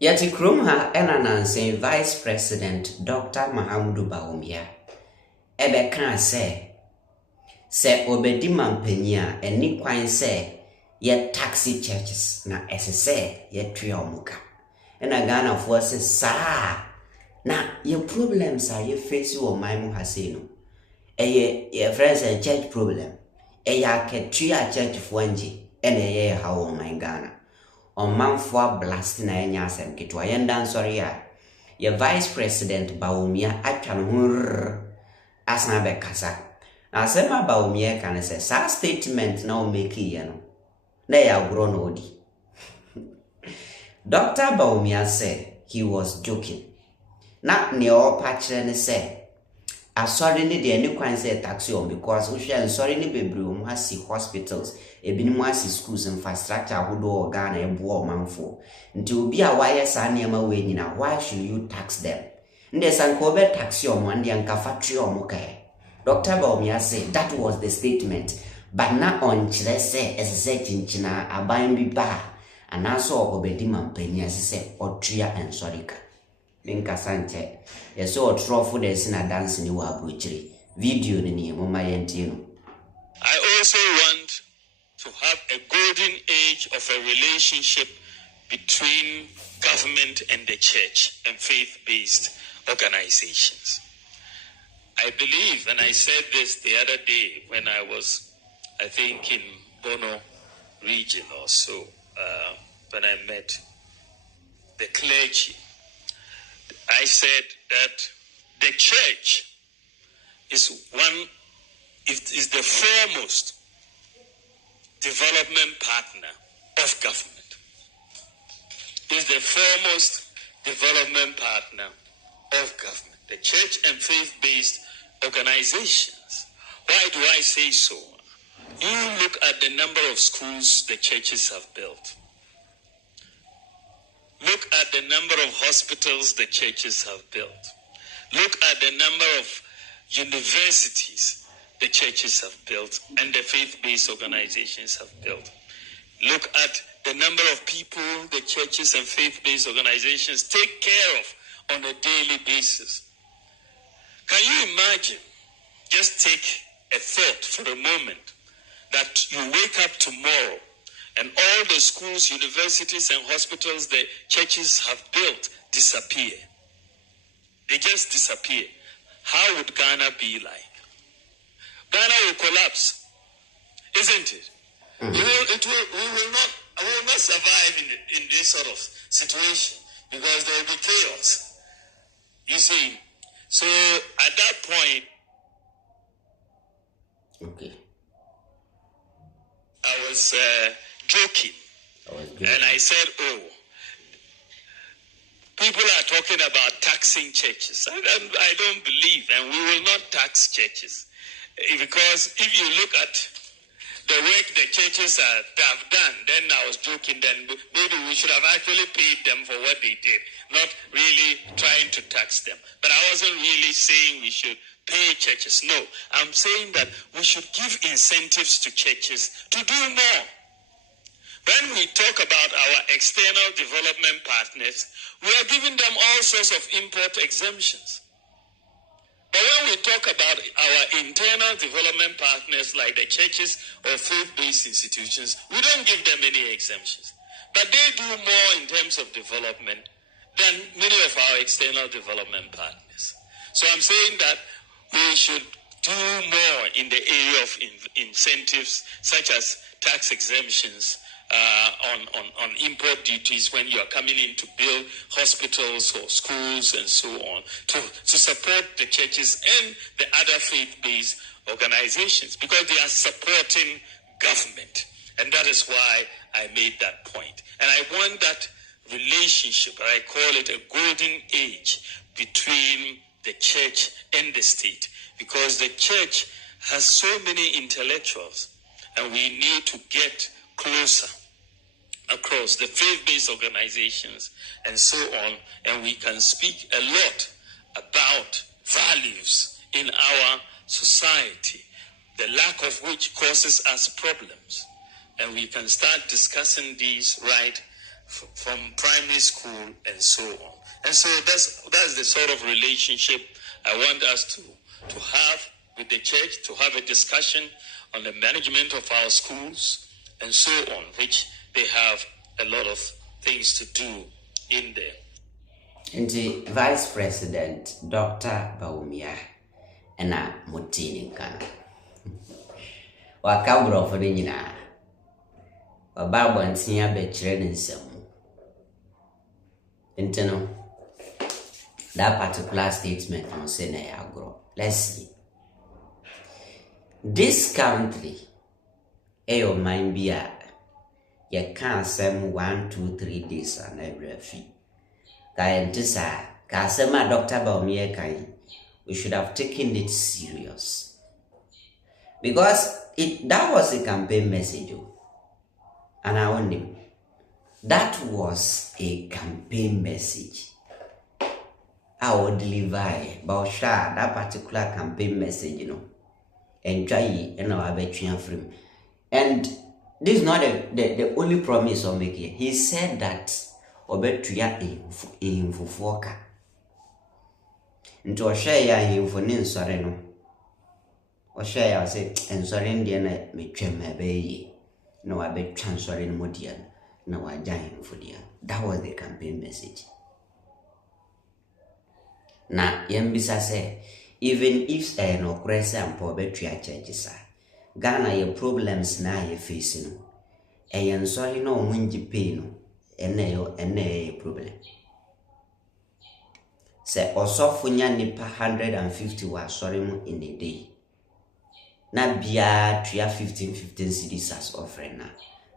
Yeti Krumha Enananse Vice President Dr. Mahamudu Bawumia Ebe kan se obedi mampanya eni kwan se ye taxi churches na esese ye twa omuka ena Ghana for se sa na ye problems are ye face wo man mu hase no ye friends and church problem ya ketua church fo nji ena ye ha wo man Ghana Omanfo blast na enya asem ketwa yenda nsori ya ye vice president Bawumia atwa no ho asan be kasa na asema Bawumia kan say sa statement na o make ye no na ya gro no odi. Dr. Bawumia said he was joking na ne o pa kire ne say asori ne de any kwan say taxi on because we share sorry ne bebre o mu hasi hospitals ebinim hasi schools infrastructure ahodo Ghana ebo o manfo nti obi a waye sa na ma we nyina why should you tax them nde sanko be taxi o mo ande anka factory o mo kai. Dr. Bawumia said that was the statement but na on kire say esese chinchina aban bi ba anaso obedi mampani asese otua ensorika Minka Sanche, ye so trofo de sina dance ni wa abrochiri. Video ni mama yentino. I also want to have a golden age of a relationship between government and the church and faith-based organizations. I believe, and I said this the other day when I was, I think, in Bono region or so, when I met the clergy. I said that the church is the foremost development partner of government. Is the foremost development partner of government. The church and faith-based organizations. Why do I say so? You look at the number of schools the churches have built. Look at the number of hospitals the churches have built. Look at the number of universities the churches have built and the faith-based organizations have built. Look at the number of people the churches and faith-based organizations take care of on a daily basis. Can you imagine? Just take a thought for a moment that you wake up tomorrow and all the schools, universities, and hospitals the churches have built disappear. They just disappear. How would Ghana be like? Ghana will collapse, isn't it? We will not survive in this sort of situation because there will be chaos. You see, so at that point, okay, I was joking. And I said, people are talking about taxing churches. I don't believe, and we will not tax churches. Because if you look at the work the churches have done, then I was joking, then maybe we should have actually paid them for what they did, not really trying to tax them. But I wasn't really saying we should pay churches. No, I'm saying that we should give incentives to churches to do more. When we talk about our external development partners, we are giving them all sorts of import exemptions. But when we talk about our internal development partners like the churches or faith-based institutions, we don't give them any exemptions. But they do more in terms of development than many of our external development partners. So I'm saying that we should do more in the area of incentives such as tax exemptions, on import duties when you are coming in to build hospitals or schools and so on, to support the churches and the other faith-based organizations because they are supporting government. And that is why I made that point. And I want that relationship, I call it a golden age between the church and the state because the church has so many intellectuals and we need to get closer across the faith-based organizations and so on, and we can speak a lot about values in our society, the lack of which causes us problems. And we can start discussing these right from primary school and so on. And so that's the sort of relationship I want us to have with the church, to have a discussion on the management of our schools and so on, which they have a lot of things to do in there. And the Vice President, Dr. Bawumia, and a Mutini Kana. Wakabro for the Nina. A Bible and Tia Betren some. Internal. That particular statement on Senayagro. Let's see. This country, ayo mind be a you can't send 1, 2, 3 days and every fee. Kaentisa, Kasema Dr. Bawumia Kai, we should have taken it serious. Because that was a campaign message. And I want him. That was a campaign message. I will deliver about that particular campaign message, and try and our veteran frame. And this is not the only promise of making. He said that Obetuya in Fufuoka. Into a share him for Nin Soreno. Or share, I say, and Sorendian may trim my baby. No, I bet transferring Modian. No, I dying for dear. That was the campaign message. Now, Yembisa say, even if no press and poverty churches are, Ghana your problems now you're facing. And sorry no windy pain, and problem. Say, also for nipa 150 was sorry in a day. Na bia 15 cities as offering now.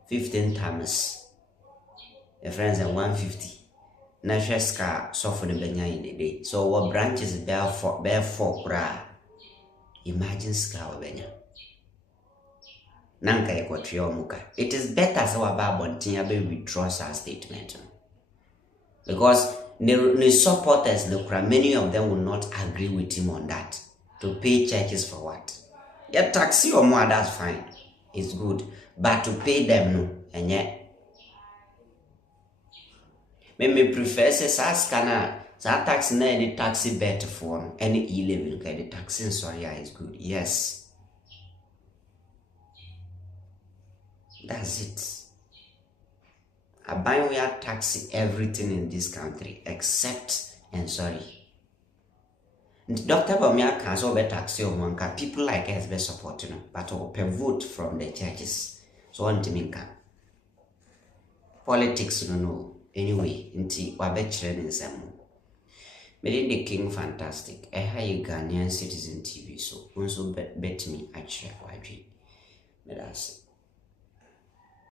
15 times. The friends and 150. Na sheska suffer the benya in a day. So what branches bear four bra. Imagine ska benya. Nanka ekwatrio muka. It is better so about Tiabe withdraws our statement. Because the supporters, many of them will not agree with him on that. To pay churches for what? Yeah, taxi or more, that's fine. It's good. But to pay them, no. And yet, me prefer say scanner, taxi na any taxi better for any e-living. Okay, the taxi sorry is good. Yes. That's it. I buy we are taxi everything in this country except and sorry. Dr. Bawumia can so be taxi on one car. People like us be supporting, but per vote from the churches. So on Timinka. Politics no. Anyway, inti wabe training some. Made the king fantastic. I hire Ghanaian Citizen TV, so also bet me actually. But that's